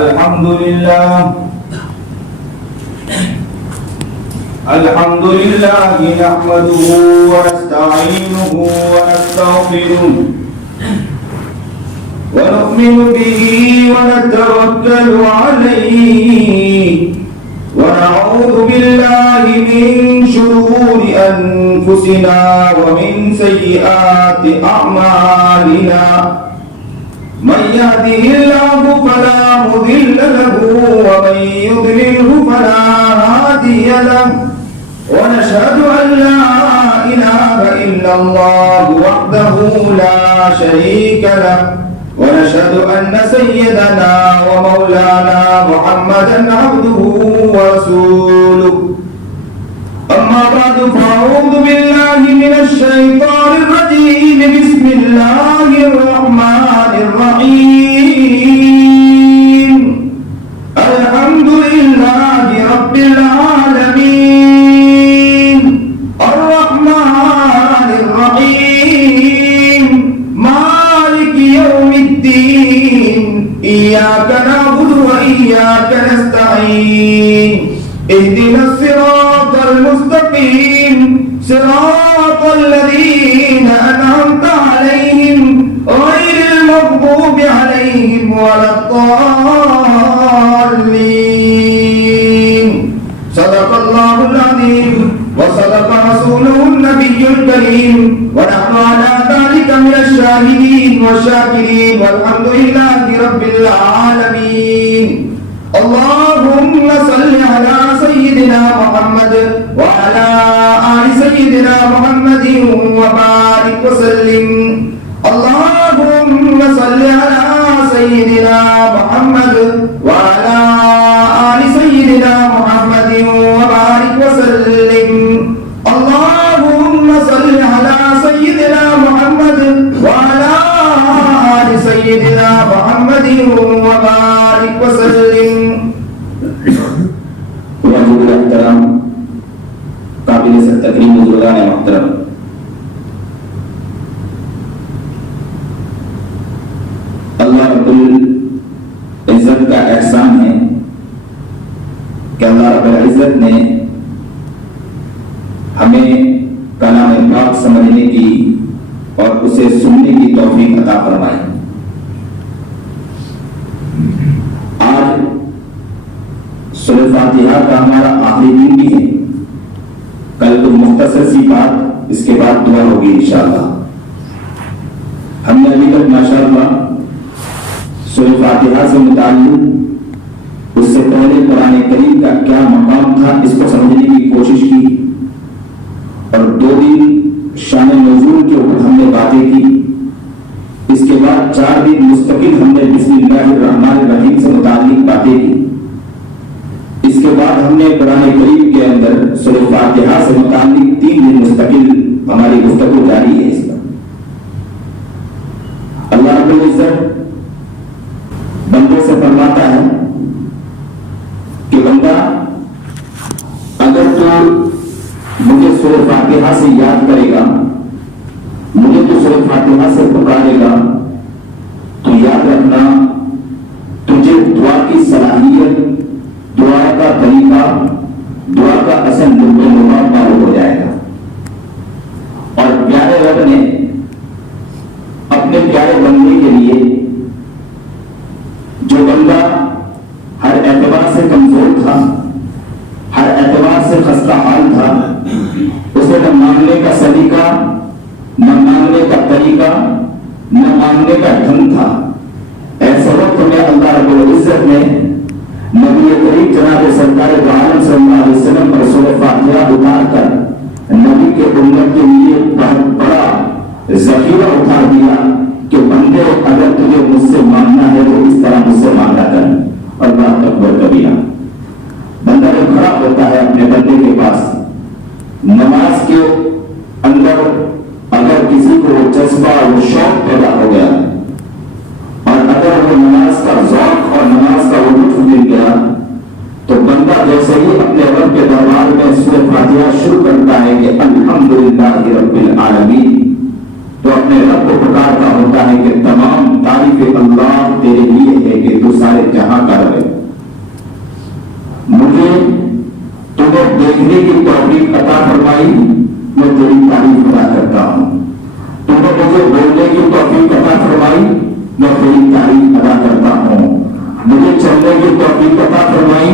الحمد لله نحمده ونستعينه ونستغفره ونؤمن به ونتوكل عليه ونعوذ بالله من شرور أنفسنا ومن سيئات أعمالنا من يهده الله فلا مضل له ومن يضلله فلا هادي له ونشهد أن لا إله إلا الله وحده لا شريك له ونشهد أن سيدنا ومولانا محمدا عبده ورسوله أما بعد فأعوذ بالله من الشيطان الرجيم بسم الله الرحمن الرحيم الحمد لله رب العالمين الرحمن الرحيم مالك يوم الدين إياك نعبد وإياك نستعين اهدنا الصراط المستقيم صراط الذين أنعمت عليهم غير المغضوب عليهم ولا الضالين صدق الله العظيم وصدق رسوله النبي الكريم ونحن على ذلك من الشاهدين والشاكرين والحمد لله رب العالمين اللهم صل على سيدنا محمد وعلى آل سيدنا محمد وبارك وسلم اللهم صل على سيدنا محمد وعلى آل سيدنا محمد وبارك وسلم اللهم صل على سيدنا محمد وعلى آل سيدنا محمد وبارك وسلم قابل تکریم بزرگان محترم، اللہ رب العزت کا احسان ہے کہ اللہ رب العزت نے ہمیں کلام پاک سمجھنے کی اور اسے سننے کی توفیق عطا فرمائی۔ آج سورۃ فاتحہ کا ہمارا آخری دن بھی ہے، کل تو مختصر سی بات، اس کے بعد دعا ہوگی انشاءاللہ۔ ہم نے ابھی تک ماشاءاللہ سورۃ فاتحہ سے متعلق اس سے پہلے قرآن کریم کا کیا مقام تھا اس کو سمجھنے کی کوشش کی، اور 2 دن شان نزول کے اوپر ہم نے باتیں کی۔ اس کے بعد 4 دن مستقل ہم نے بسم اللہ الرحمن الرحیم سے متعلق باتیں کی۔ اس کے بعد ہم نے قرآن کریم کے اندر سورۃ فاتحہ سے متعلق 3 دن مستقل ہماری گفتگو جاری ہے۔ اس پر اللہ رب العزت بندے سے فرماتا ہے کہ بندہ اگر تو مجھے سورۃ فاتحہ سے یاد کرے گا، مجھے تو سورۃ فاتحہ سے پکارے گا، تو یاد رکھنا تجھے دعا کی صلاحیت، دعا کا طریقہ، دعا کا اصل معلوم ہو جائے گا۔ اور پیارے رب نے اپنے پیارے بندے کے لیے، جو بندہ ہر اعتبار سے کمزور تھا، ہر اعتبار سے خستہ حال تھا، اسے نہ مانگنے کا سلیقہ، نہ مانگنے کا طریقہ، نہ مانگنے کا ڈھنگ تھا، ایسے وقت میں اللہ رب العزت نے نبی کریم جناب سرکار دو عالم صلی اللہ علیہ وسلم پر سورۃ فاتحہ اتار کر نبی کے امت کے لیے بہت بڑا ذخیرہ اتار دیا کہ بندے اگر تجھے مجھ سے مانگنا ہے تو اس طرح مجھ سے مانگا کر۔ اللہ اکبر کبیرہ۔ بندہ جب کھڑا ہوتا ہے اپنے بندے کے پاس، نماز کے اندر اگر کسی کو جذبہ اور شوق پیدا ہو گیا، اور اگر وہ نماز کا ذوق اور نماز کا لطف مل گیا، تو بندہ جیسے ہی اپنے رب کے دربار میں سورۃ فاتحہ شروع کرتا ہے کہ الحمدللہ رب العالمین، تو اپنے رب کو پکارتا ہوتا ہے کہ تمام تعریف اللہ تیرے لیے ہے کہ تو سارے جہاں کا رب फरमाई, मैं तेरी तारीफ अदा करता हूँ। तूने मुझे बोलने की तौफीक अता फरमाई, मैं तेरी तारीफ अदा करता हूँ। मुझे चलने की तौफीक अता फरमाई,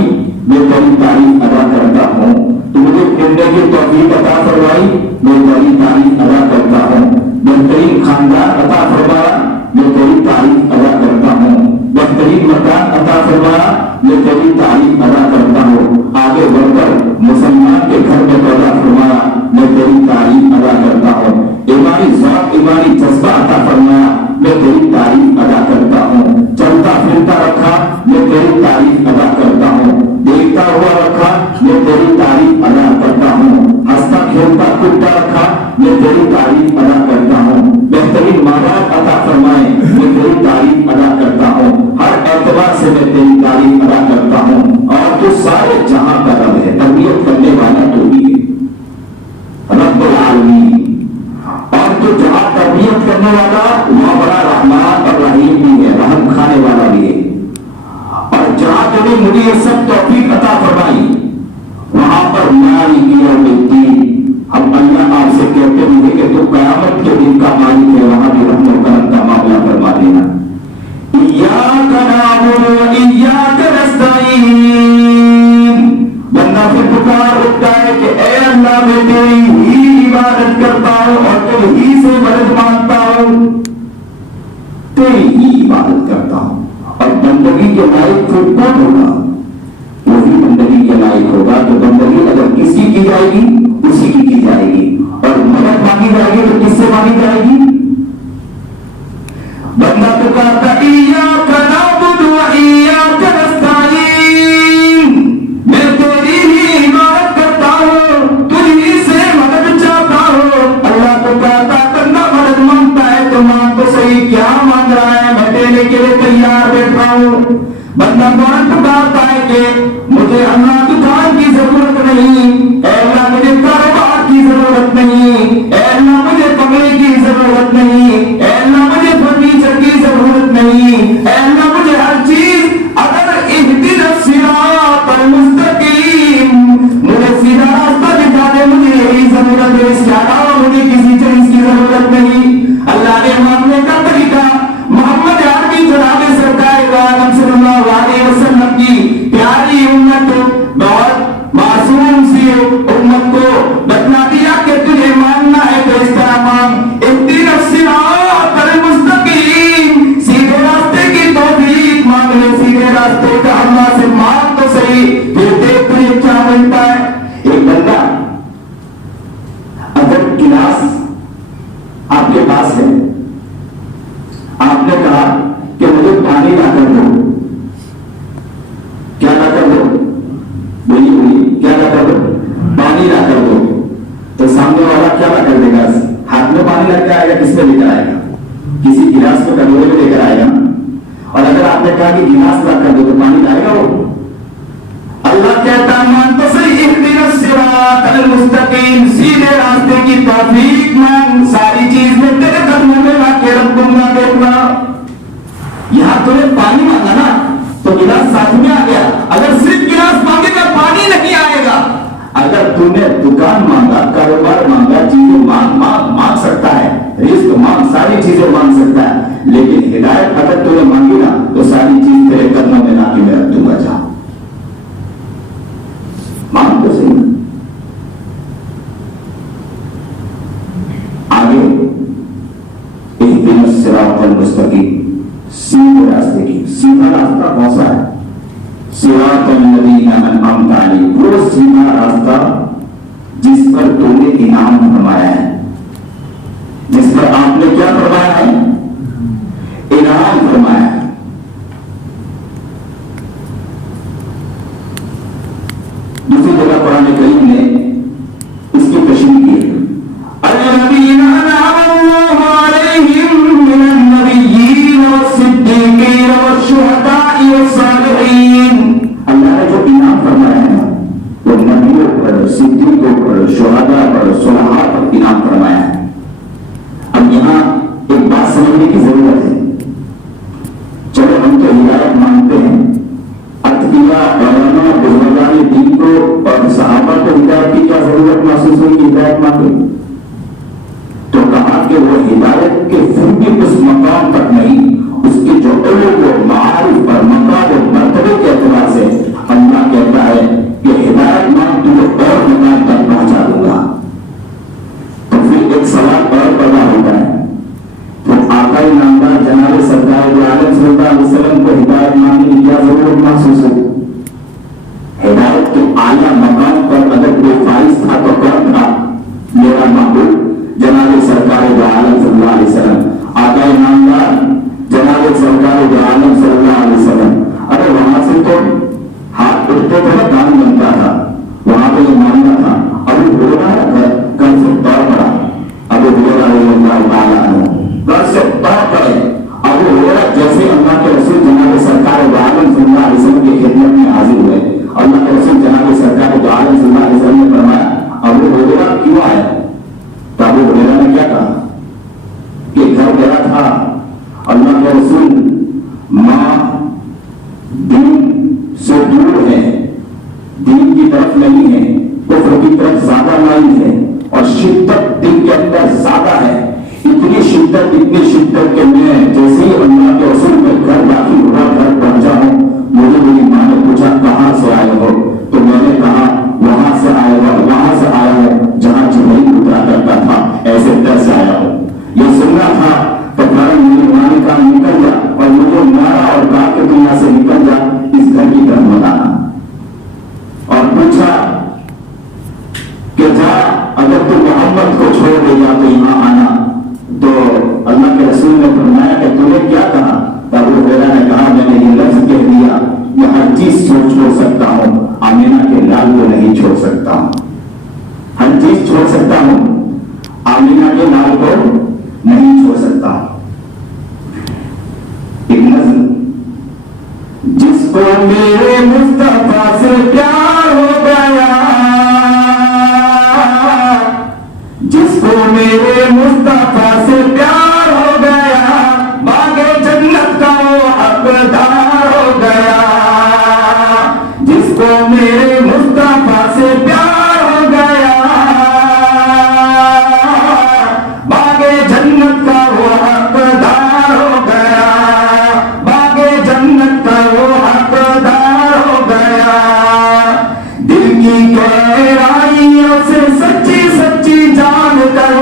मैं तेरी तारीफ अदा करता हूँ। तू मुझे फिरने की तौफीक अता फरमाई, मैं तेरी तारीफ अदा करता हूँ। बेहतरीन खानदान अता फरमाया, मैं तेरी तारीफ अदा करता हूँ। बेहतरीन मकान अता फरमाया, मैं तेरी तारीफ अदा करता हूँ। आगे बढ़कर मुसलमान के घर में पैदा फरमाया, मैं तेरी तारीफ अदा करता हूँ। ईमानी ज़ौक़, ईमानी जज्बा अता फरमाया, मैं तेरी तारीफ अदा करता हूँ। चलता फिरता रखा, मैं तेरी तारीफ अदा करता हूँ। देखता हुआ रखा, मैं तेरी तारीफ अदा करता हूँ। हंसता खेलता कूदता रखा, मैं तेरी तारीफ अदा करता हूँ। बेहतरीन माँ बाप अता फरमाए, मैं तेरी तारीफ अदा करता हूँ। हर एतबार से मैं तेरी तारीफ अदा करता हूँ। और तू सारे जहां का रब है, तरबियत करने वाला तू ही है, रब्बुल आलमीन। और तू जहां तरबियत करने वाला वह बड़ा रहमान और रहीम भी है, रहम खाने वाला भी है। और जहां तूने मुझे ये सब तौफीक अता फरमाई, वहां पर मालिक यौमिद्दीन, अब अल्लाह आपसे कहते हुए कि तू कयामत के दिन का मालिक है, वहां भी रहमत करम का मामला फरमा देना। इय्याका नअबुदु व इय्याका नस्तईन। बंदा फिर पुकार उठता है कि ऐ अल्लाह, मैं तेरी ही इबादत करता हूँ और तेरी ही से मदद मांगता हूँ, तेरी ही इबादत करता हूँ। और बंदगी के लायक फिर कौन होगा? वही बंदगी के लायक होगा। तो बंदगी अगर किसकी की जाएगी, उसी की जाएगी। और मदद मांगी जाएगी तो किससे मांगी जाएगी? बंदा पुकारता इय्याका नअबुदु व इय्याका नस्तईन, मैं तेरी ही इबादत करता हूँ, तुझी से मदद चाहता हूँ। अल्लाह पुकारता, बंदा मदद मांगता है तो मांग तो सही, क्या मांग रहा है? मैं देने के लिए तैयार बैठा हूँ। बंदा कौन पुकारता है कि मुझे अल्लाह दुकान की जरूरत नहीं, अल्लाह मुझे कारोबार की जरूरत नहीं, अल्लाह मुझे कमरे की जरूरत नहीं, अल्लाह मुझे फर्नीचर की जरूरत नहीं, अल्लाह मुझे हर चीज, अगर इहदिनस सिरातल मुस्तकीम, मुझे सीधा रास्ता दिखा दे, मुझे यही जरूरत है, इसके अलावा मुझे किसी चीज की जरूरत नहीं। अल्लाह ने मांगने का तरीका मोहम्मद अरबी जनाब सरकार दो आलम सल्लल्लाहु अलैहि वसल्लम की प्यारी उम्मत, बहुत मासूम सी उम्मत को बतला दिया कि तुझे मानना है तो इस तरह मांग, इहदिनस सिरातल मुस्तकीम, सीधे रास्ते की तौफीक मांग ले, सीधे रास्ते का अल्लाह से मांग तो सही, फिर देख तुझे क्या मिलता है। एक बंदा अगर गिलास आपके पास है, आपने कहा कि मुझे पानी ला कर दो, क्या ला कर दो? बोलिए बोलिए, क्या ला कर दो? पानी ला कर दो। तो सामने वाला क्या ला कर देगा? हाथ में पानी लेकर आएगा, किसमें लेकर आएगा? किसी गिलास को कटोरे में लेकर आएगा। और अगर आपने कहा कि गिलास ला कर दो तो पानी लाएगा वो? अल्लाह कहता मान तो सही, इहदिनस सिरातल मुस्तकीम, सीधे रास्ते की तौफीक मांग, सारी चीज में तेरे कदमों में लाके रखूंगा। देखना, यहां तूने पानी मांगा ना तो गिलास साथ में आ गया, अगर सिर्फ गिलास मांगेगा पानी नहीं आएगा। अगर तूने दुकान मांगा, कारोबार मांगा, चीजें मांग सकता है, रिस्क मांग, सारी चीजें मांग सकता है, लेकिन हिदायत अगर तूने मांगी ना तो सारी चीज तेरे कदमों में लाके मैं रख दूंगा। जा मांग तो सही। आगे इहदिनस सिरातल मुस्तकीम, सीधे रास्ते की, सीधा रास्ता कौन सा है? सिरातल लज़ीना अनअमता अलैहिम, वो सीधा रास्ता जिस पर तूने इनाम फरमाया है, जिस पर आपने क्या फरमाया है? इनाम फरमाया है। दूसरी जगह कुरान करीम ने इसकी तशरीह की है, अल्लज़ीना अनअमा अलैहिम मिनन नबिय्यीन वस्सिद्दीकीन वश्शुहदाई वस्सालिहीन। अल्लाह ने जो इनाम फरमाया है वो नबियों पर, सिद्दीकों पर, शुहदा पर, सुलहा पर इनाम फरमाया है। अब यहाँ एक बात समझने की जरूरत है। चलो हम तो हिदायत मानते हैं, अतकिया, उलमा, बुजुर्गान दीन को और सहाबा کو ہدایت کی کیا ضرورت محسوس ہوئی کہ ہدایت مانگی؟ تو کہا کہ وہ ہدایت کے پھر بھی اس مقام تک نہیں، اس کے جو علم و معارف اور مقام و مرتبے کے اعتبار سے اللہ کہتا ہے کہ ہدایت مانگ تجھے اور مقام تک پہنچا دوں گا۔ تو پھر ایک سوال اور پیدا ہوتا ہے، تو آقا نامدار جناب سرکار دو عالم صلی اللہ علیہ وسلم کو ہدایت مانگنے کی کیا ضرورت محسوس ہوئی؟ ہدایت کے اعلیٰ مقام پر اگر کوئی فائز تھا تو کون تھا؟ میرا محبوب جناب سرکار دو عالم صلی اللہ علیہ وسلم، آقا نامدار جناب سرکار دو عالم صلی اللہ علیہ وسلم۔ ارے وہاں سے تو ہاتھ اٹھتے تھے، کام بنتا تھا، وہاں پہ یہ ماننا تھا ابھی ہو رہا ہے گھر سے توڑ پڑا، ابھی ہو رہا ہے گھر سے توڑ پڑے، ابھی ہو رہا جیسے اللہ کے رسول جناب سرکار دو عالم صلی اللہ علیہ وسلم کی خدمت میں حاضر ہوئے، اللہ کے رسول جناب سرکار دو عالم صلی اللہ علیہ وسلم نے فرمایا ابو ہریرہ کیوں آیا؟ تو ابو ہریرہ نے کیا کہا کہ گھر گیا تھا، اللہ کے رسول ماں دین سے دور ہے، دین کی طرف نہیں ہے، کفر کی طرف زیادہ مائل ہے، اور شدت دل کے اندر زیادہ ہے، اتنی شدت کہ میں جیسے ہی اللہ کے رسول کے گھر داخل ہوا، گھر پہنچا ہوں، مجھے میری ماں نے پوچھا کہاں سے آئے ہو؟ تو میں نے کہا وہاں سے آیا ہوں جہاں جبرائیل اترا کرتا تھا، ایسے در سے آیا ہوں۔ یہ سننا تھا تو میری ماں نے کہا نکل جا، اور مجھے مارا اور کہا کہ تم یہاں سے نکل جا، اس گھر کی طرف مت آنا، اور پوچھا کہ جا اگر تم محمد کو چھوڑ دے گا تو یہاں آنا۔ تو اللہ کے رسول نے فرمایا کہ تم نے کیا کہا؟ ابو ہریرہ نے کہا میں نے یہ لفظ کہہ دیا میں ہر چیز چھوڑ سکتا ہوں، آمینہ کے لال کو نہیں چھوڑ سکتا ہوں، ہر چیز چھوڑ سکتا ہوں، آمینہ کے لال کو نہیں چھوڑ سکتا ہوں۔ ایک نظم، جس کو میرے مصطفیٰ سے پیار ہو گیا، جس کو میرے مصطفیٰ سے پیار ہو گیا، باغ جنت کا وہ حقدار ہو گیا، جس کو میرے مصطفیٰ سے پیار ہو گیا، باغ جنت کا وہ حقدار ہو گیا، باغ جنت کا وہ حقدار ہو گیا، دل کی گہرائیوں سے سچی سچی جان کر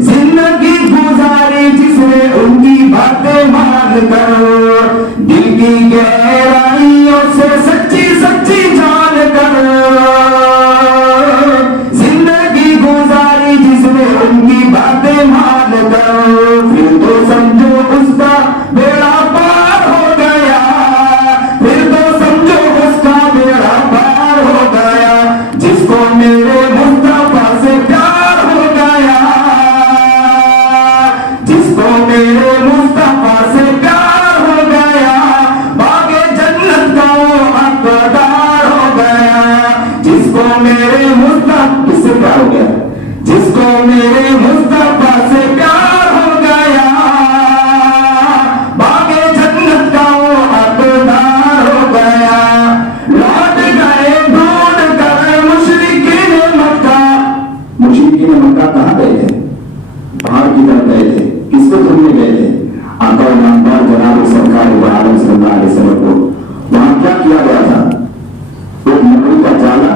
زندگی گزاری جس نے ان کی باتیں مان کر، دل کی گہرائیوں سے سچی سچی جان کر زندگی گزاری جس نے ان کی باتیں مان کر، پھر تو سمجھو اس کا بیڑا پار ہو گیا، پھر تو سمجھو اس کا بیڑا پار ہو گیا، جس کو میرے مصطفیٰ سے پیار ہو گیا، جس کو میرے مصطفیٰ سے پیار ہو گیا، باغ جنت کا وہ حقدار ہو گیا، جس کو میرے مصطفیٰ کس سے پیار ہو گیا؟ جس کو میرے مصطفیٰ سے پیار ہو گیا، باغ جنت کا وہ حقدار ہو گیا، لوٹ گئے ڈھونڈ کر مشرکین مکہ، مشرکین مکہ کہاں گئے تھے؟ باہر کی طرف گئے تھے، کس کو ڈھونڈنے گئے تھے؟ آقا نامدار جناب سرکار دو عالم صلی اللہ علیہ وسلم کو۔ وہاں کیا کیا گیا تھا؟ ایک مکڑی کا جالا،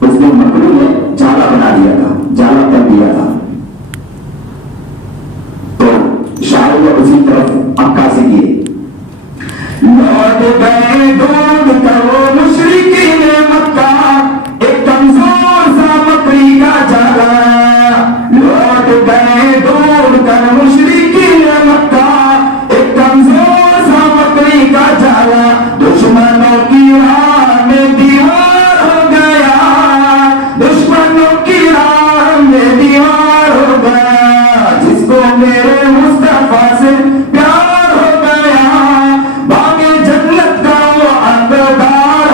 اس نے مکڑی نے جالا بنا دیا تھا، جالا کر دیا تھا، تو شاعر نے اسی طرف عکاسی کی، لوٹ گئے ڈھونڈ کر وہ مشرکین مکہ، ایک کمزور سا مکڑی کا جالا، لوٹ گئے ڈھونڈ کر مشرکین مکہ، ایک کمزور سا مکڑی کا جالا، دشمنوں کی راہ میں دیوار ہو گیا، دشمنوں کی راہ میں دیوار ہو گیا، جس کو میرے مصطفیٰ سے پیار ہو گیا، باغ جنت کا وہ حقدار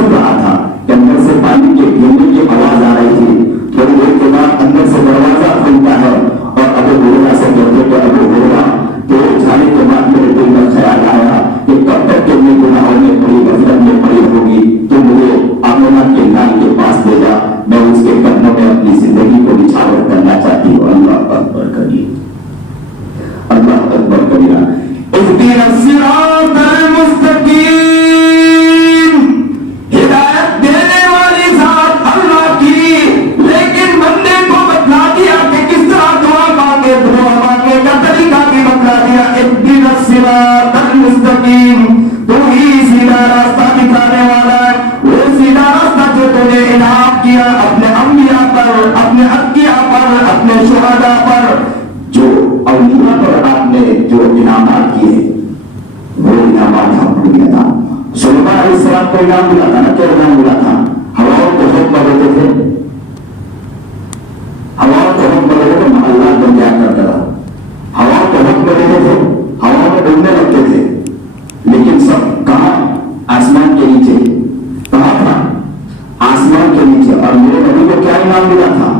सुन रहा था कि अंदर से पानी के गिरने की आवाज आ रही थी। थोड़ी देर के बाद अंदर से दरवाजा खुलता है और अबू हुरैरा से कहते कि अबू हुरैरा तेरे जाने के बाद मेरे दिल में ख्याल आया कि कब तक के लिए गुनाहों में पड़ी, गफलत में पड़ी होगी, तो मुझे आमिना के नाल के पास ले जा, मैं उसके कदमों में अपनी जिंदगी को निछावर करना चाहती हूँ। अल्लाह अकबर कबीर, अल्लाह अकबर कबीरा। इहदिना सिरातल मुस्तकीम, हिदायत देने वाली जात अल्लाह की, लेकिन बंदे को बतला दिया कि किस तरह दुआ मांगे का तरीका भी बतला दिया। इहदिना सिरातल मुस्तकीम, तू ही सीधा रास्ता दिखाने वाला है, वो सीधा रास्ता जो तूने इनाम किया अपने अंबिया पर, अपने अत्किया पर, अपने शुहदा पर, जो औलिया पर आपने जो इनामात किए वो इनामात हमको दिया था। सुलेमान अलैहिस्सलाम को इनाम मिला था ना, क्या इनाम मिला था? हवाओं को हुक्म देते थे, हवाओं को हुक्म देते थे, महल्ला बन जाया करता था। हवाओं को हुक्म देते थे, हवाओं में उड़ने लगते थे, लेकिन सब कहाँ? आसमान के नीचे। कहाँ था? आसमान के नीचे। और मेरे नबी को क्या इनाम मिला था?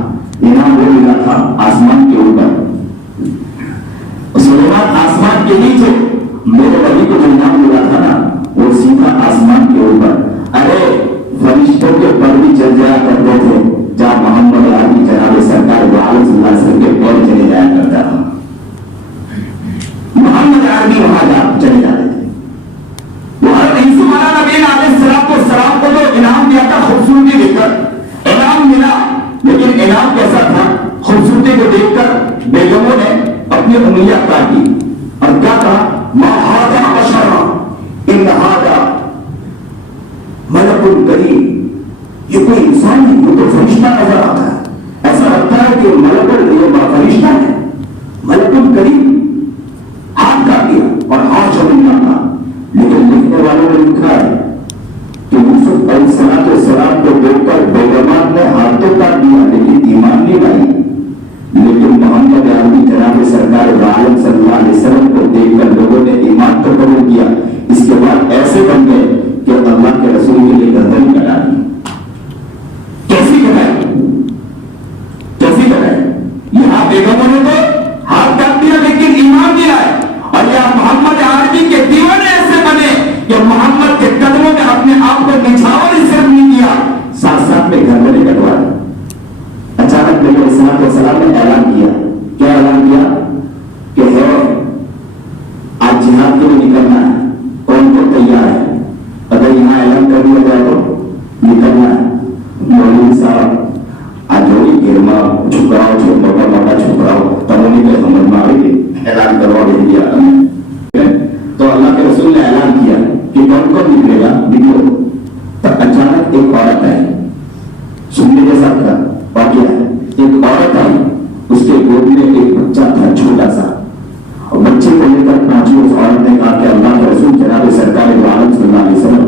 इनाम वो मिला था आसमान के ऊपर। सुलेमान आसमान के नीचे, मेरे नबी को जो इनाम मिला था ना, वो सीधा आसमान के ऊपर। अरे फरिश्तों के पर भी चल जाया करते थे जहाँ मोहम्मद अरबी जनाब सरकार दो आलम सल्लल्लाहु अलैहि वसल्लम के पैर चले जाया करता था। मोहम्मद अरबी वहां चले जाते थे। यूसुफ अलैहिस्सलाम को जो इनाम दिया था खूबसूरती देकर, इनाम मिला, लेकिन इनाम कैसा था? खूबसूरती को देखकर बेगमों ने अपनी उंगलियां काटी और क्या कहा? मा हादा बशरा इन हादा मलकुल करीम, ये कोई इंसान नहीं, वो तो फरिश्ता नजर आता है। ऐसा लगता है कि मलकुल ये फरिश्ता है, मलकुल करीम। हाथ काट दिया और हाथ जमीन का। लेकिन लिखने वालों ने लिखा है कि यूसुफ अलैहिस्सलाम को देखकर बेगमात ने हाथ तो काट दिया लेकिन ईमान नहीं लाई। लेकिन मोहम्मद अरबी जनाब सरकार दो आलम सल्लल्लाहु अलैहि वसल्लम को देखकर लोगों ने ईमान तो कबूल किया। इसके बाद ऐसे बन गए कि अल्लाह के रसूल के लिए गर्दन कटा दी। कैसी कटाई? कैसी कटाई? यहाँ बेगमों ने तो हाथ काट दिया लेकिन ईमान नहीं लाए, और यहाँ मोहम्मद अरबी के दीवाने ऐसे बने कि मोहम्मद के कदमों में अपने आप को निछावर ही सिर्फ नहीं किया, साथ साथ में घर में कटवा दिया। अचानक नबी अलैहिस्सलाम ने ऐलान किया। क्या ऐलान किया? कि है आज जिहाद के लिए निकलना है, कौन को तैयार है? अगर यहाँ ऐलान कर दिया जाए तो निकलना है। मौलवी साहब आज जो गिरमा छुपराओ मोटा मोटा छुपराओ तमोनी के समझ में आएगी, ऐलान करवा दिया। तो अल्लाह के रसूल ने ऐलान किया कि कौन कौन निकलेगा, निकलो। तो अचानक एक औरत आई, सुनने के साथ का वाकया है। एक औरत आई, उसके गोद में एक बच्चा था छोटा सा, और बच्चे को लेकर पहुंची। उस औरत ने कहा कि अल्लाह के रसूल जनाब सरकार दो आलम सल्लल्लाहु अलैहि वसल्लम,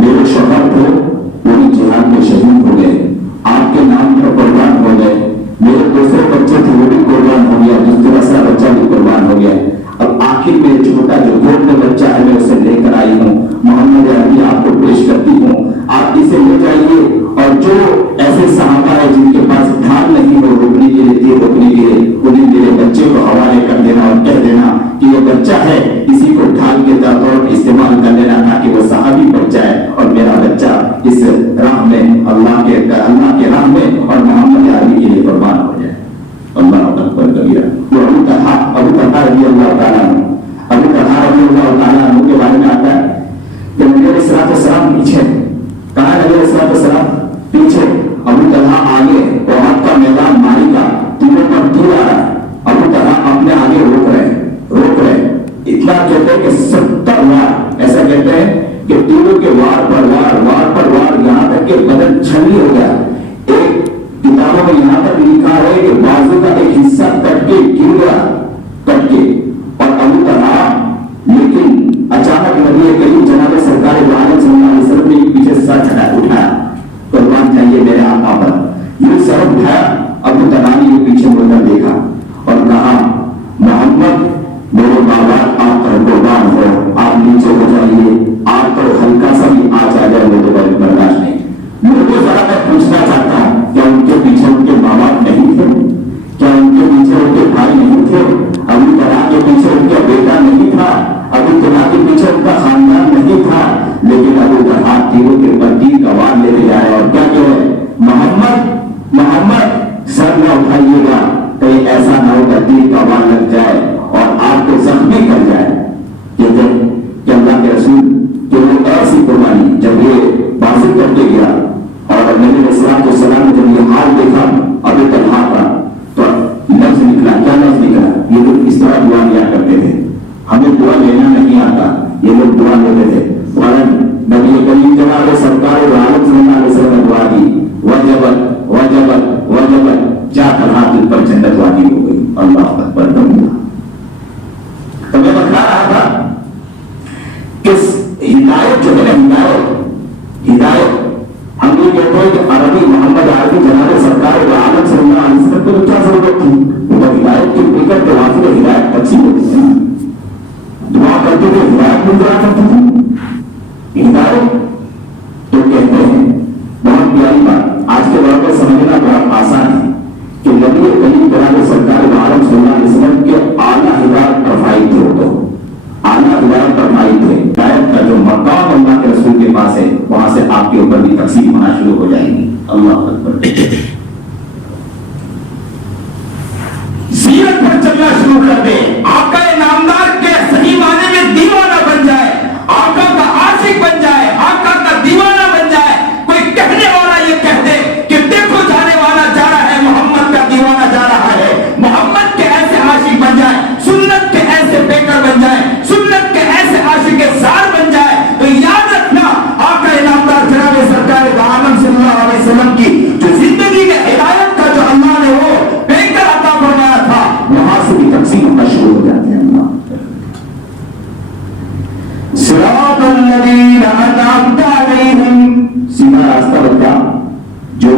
मेरे शौहर थे वो जिहाद में शहीद हो गए, आपके नाम पर कुर्बान हो गए। मेरे दूसरे बच्चे थे वो भी कुर्बान हो गया, दूसरा बच्चा भी कुर्बान हो गया। अब आखिर में छोटा जो गोद में बच्चा है मैं उसे लेकर आई हूँ, मोहम्मद अरबी आपको पेश करती हूँ, आप इसे ले जाइए। और जो ऐसे सहाबा है जिनके पास ढाल नहीं हो रोकने के लिए, तीर रोकने के लिए, उन्हें मेरे बच्चे को हवाले कर देना और कह देना कि ये बच्चा है, इसी को ढाल के तौर पर इस्तेमाल कर लेना ताकि वो सहाबी बन जाए और मेरा बच्चा इस राह में अल्लाह के राह में और मोहम्मद अरबी के लिए कुर्बान हो जाए। अल्लाह अकबर कबीरा। वो अबू तलहा रज़ी अल्लाह तआला अन्हु के बारे में आता है कि नबी अलैहिस्सलाम पीछे, कहा नबी अलैहिस्सलाम पीछे, अबू तलहा आगे, वहां का मैदान मारी का तीनों पर तीर आ रहा है, अबू तलहा अपने आगे रोक रहे। इतना कहते हैं कि 70 वार, ऐसा कहते हैं कि तीरों के वार पर वार यहाँ तक के बदन छलनी हो गया। एक किताबों में यहाँ तक लिखा है कि बाजू का एक हिस्सा कट के गिर गया, और अबू तलहा, लेकिन अचानक नबी करीम जनाब सरकार दो आलम सल्लल्लाहु अलैहि वसल्लम ने पीछे सर उठाया, कुर्बान चाहिए मेरे आका पर। ये सर उठाया, अबू तलहा ने पीछे मुड़कर देखा और कहा, मोहम्मद मेरे बाबा आप पर कुर्बान हो, आप नीचे हो जाइए, आप पर हल्का सा भी आ जाए मुझे बर्दाश्त हाथियों के ऊपर तीर का वार लेते जा रहे हैं। और क्या क्यों है? मोहम्मद मोहम्मद सर न उठाइएगा, कहीं ऐसा ना हो कि तीर का वार लग जाए और आपको जख्मी कर जाए। कि अल्लाह के रसूल कि वो ऐसी कुर्बानी जब ये बाजिल करके गया और नबी अलैहिस्सलाम को सलाम ने जब ये हाल देखा अबू तलहा का, तो लफ्ज निकला, क्या लफ्ज निकला? ये लोग इस तरह दुआ लिया करते थे, हमें दुआ लेना नहीं आता, ये लोग दुआ लेते थे। फौरन नबी करीम जनाब सरकार आलम सल्लल्लाहु अलैहि वसल्लम ने दुआ दी, वजबत वजबत वजबत, जा तलहा दिल पर जन्नत वाजिब हो गई। अल्लाह अकबर। तो मैं बता रहा था कि हिदायत जो है ना, हिदायत हम ये कहते हैं कि अरबी मोहम्मद अरबी जनाब सरकार आलम सल्लल्लाहु अलैहि वसल्लम को क्या जरूरत थी? वो हिदायत की फिक्र तो वाकई में हिदायत अच्छी होती है ना, दुआ करते थे हिदायत मिल जाया करती थी। हिदायत तो कहते हैं बहुत प्यारी बात, आज के दौर में समझना बहुत आसान है कि नबी करीम जनाब सरकार आलम सल्लल्लाहु अलैहि वसल्लम के आला हिदायत फरमाई थे, तो आला हिदायत फरमाई थे। हिदायत का जो मकाम अल्लाह के रसूल के पास है, वहां से आपके ऊपर भी तकसीम होना शुरू हो जाएगी। अल्लाह अकबर। सीरत पर चलना शुरू कर दे, आका नामदार के सही माने में दीवाना बन जाए, आका का आशिक बन जाए, आका का दीवाना बन जाए। कोई कहने वाला ये कह दे कि देखो जाने वाला जा रहा है, मोहम्मद का दीवाना जा रहा है, मोहम्मद के ऐसे आशिक बन जाए, सुन्नत के ऐसे बेकर बन जाए, सुन्नत के ऐसे आशिक ज़ार बन जाए, तो याद रखना आका नामदार जनाब सरकार आलम सल्लल्लाहु अलैहि वसल्लम की जो जिंदगी में हिदायत का जो अल्लाह ने वो बेकर अता फरमाया था, वहां से भी तकसीम होना शुरू हो जाते हैं। अल्लाह सिरातल लज़ीना अनअमता अलैहिम, सीधा रास्ता बता, जो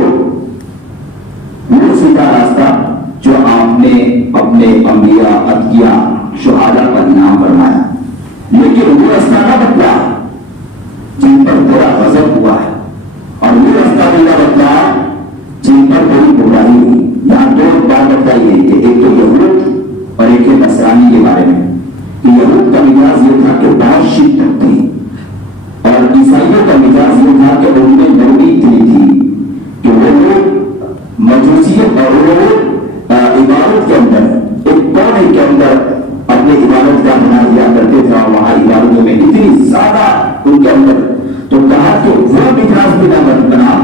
वो सीधा रास्ता जो आपने अपने अंबिया अतकिया शुहादा पर नाम फरमाया। लेकिन वो रास्ता ना बतला जिन पर तेरा गजब हुआ है, और वो रास्ता भी ना बतला जिन पर कोई बुराई हुई। यहाँ दो बात बताई गई कि एक तो यहूद और एक है नसरानी के बारे में। कि यहूद का मिजाज ये था कि बहुत शिद्दत थी, और ईसाइयों का मिजाज ये था कि उनमें नरमी इतनी थी कि वो लोग मजूसियत और वो इबादत के अंदर एक कोने के अंदर अपने इबादत का बना दिया करते थे, और वहां इबादतों में इतनी ज्यादा उनके अंदर, तो कहा कि वो मिजाज भी ना बना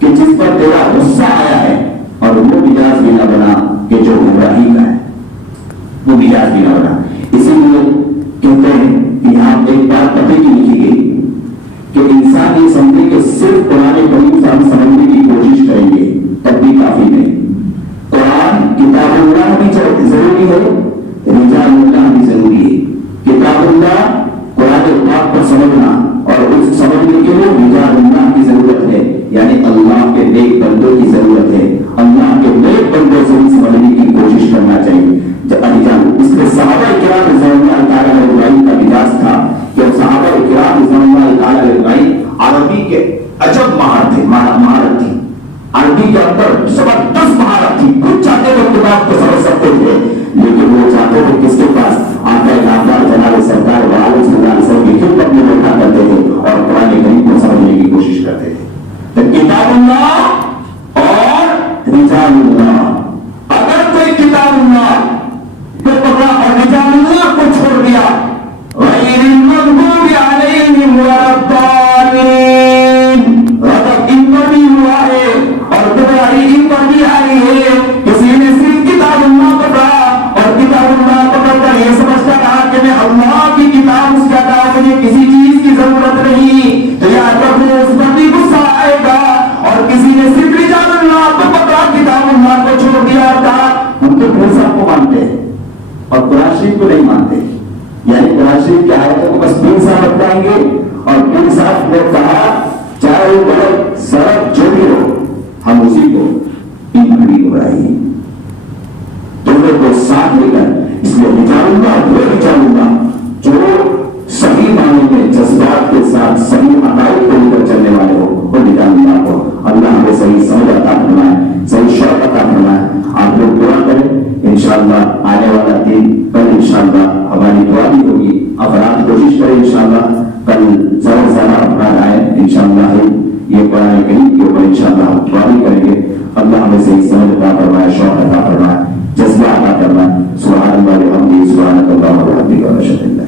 कि जिस पर तेरा गुस्सा आया है, और वो मिजाज भी ना बना कि जो गुमराही का है, वो मिजाज भी ना बना। इसीलिए कहते हैं कि यहाँ एक बात पते की लिखी गई कि इंसान ये समझे कि सिर्फ कुरान करीम से हम समझने की कोशिश करेंगे तब भी काफी नहीं। कुरान किताबुल्लाह भी जरूरी है, रिजालुल्लाह भी जरूरी है। किताबुल्लाह कुरान पाक पर समझना, और उस समझने के लिए रिजालुल्लाह की जरूरत है, यानी अल्लाह के नेक बंदों की जरूरत है। अल्लाह के नेक बंदों से समझने की कोशिश करना चाहिए। इसलिए सहाबा किराम रज़ियल्लाहु तआला अन्हुम का मिजाज था कि सहाबा किराम रज़ियल्लाहु तआला अन्हुम अरबी के अजब महारत थी, अरबी के अंदर जबरदस्त महारत थी। खुद चाहते थे किताब को समझ सकते थे, लेकिन वो चाहते थे किसके पास? आका नामदार जनाब सरकार आलम सल्लल्लाहु अलैहि वसल्लम की खिदमत में बैठा करते थे और कुरान करीम को समझने की कोशिश करते थे। तो किताबुल्लाह और रिजालुल्लाह, अगर कोई किताबुल्लाह को पकड़ा और रिजालुल्लाह को छोड़ दिया, गैरिल मग़दूबि अलैहिम वलद्दालीन, गज़ब इन पर भी हुआ है और गुमराही इन पर भी आई है। किसी ने सिर्फ किताबुल्लाह पकड़ा और किताबुल्लाह पकड़कर ये समझता रहा कि मैं अल्लाह की किताब उसका था, मुझे किसी चीज की जरूरत नहीं, तो याद रखो उस पर भी गुस्सा आएगा। और किसी ने सिर्फ रिजालुल्लाह को पकड़ा, किताबुल्लाह को छोड़ दिया था। हम तो फिर सबको मानते हैं और कुरान शरीफ को नहीं मानते, यानी कुरान शरीफ की आयतों को बस पीर साहब बताएंगे, और पीर साहब ने कहा चाहे वो गलत सड़क जो भी हो, हम उसी को इन खड़ी उड़ाएंगे, दोनों को साथ लेकर। इसलिए रिजालुल्लाह वो रिजालुल्लाह जो सही मानने में जज्बात के साथ सही अकायद को लेकर चलने वाले हो, वो रिजालुल्लाह को अल्लाह हमें सही समझ अता फरमाए, सही शौक अता फरमाए। आप लोग दुआ करें, इंशाअल्लाह आने वाला दिन कल इंशाअल्लाह हमारी दुआ भी होगी। अफराद कोशिश करें इंशाअल्लाह कल ज्यादा से ज्यादा अफराद आए। صحیح سمجھ عطا فرمائے، شوق عطا فرمائے، جذبہ عطا فرمائے. سبحان اللہ وبحمدہ، سبحانک اللہم وبحمدک، اشہد ان لا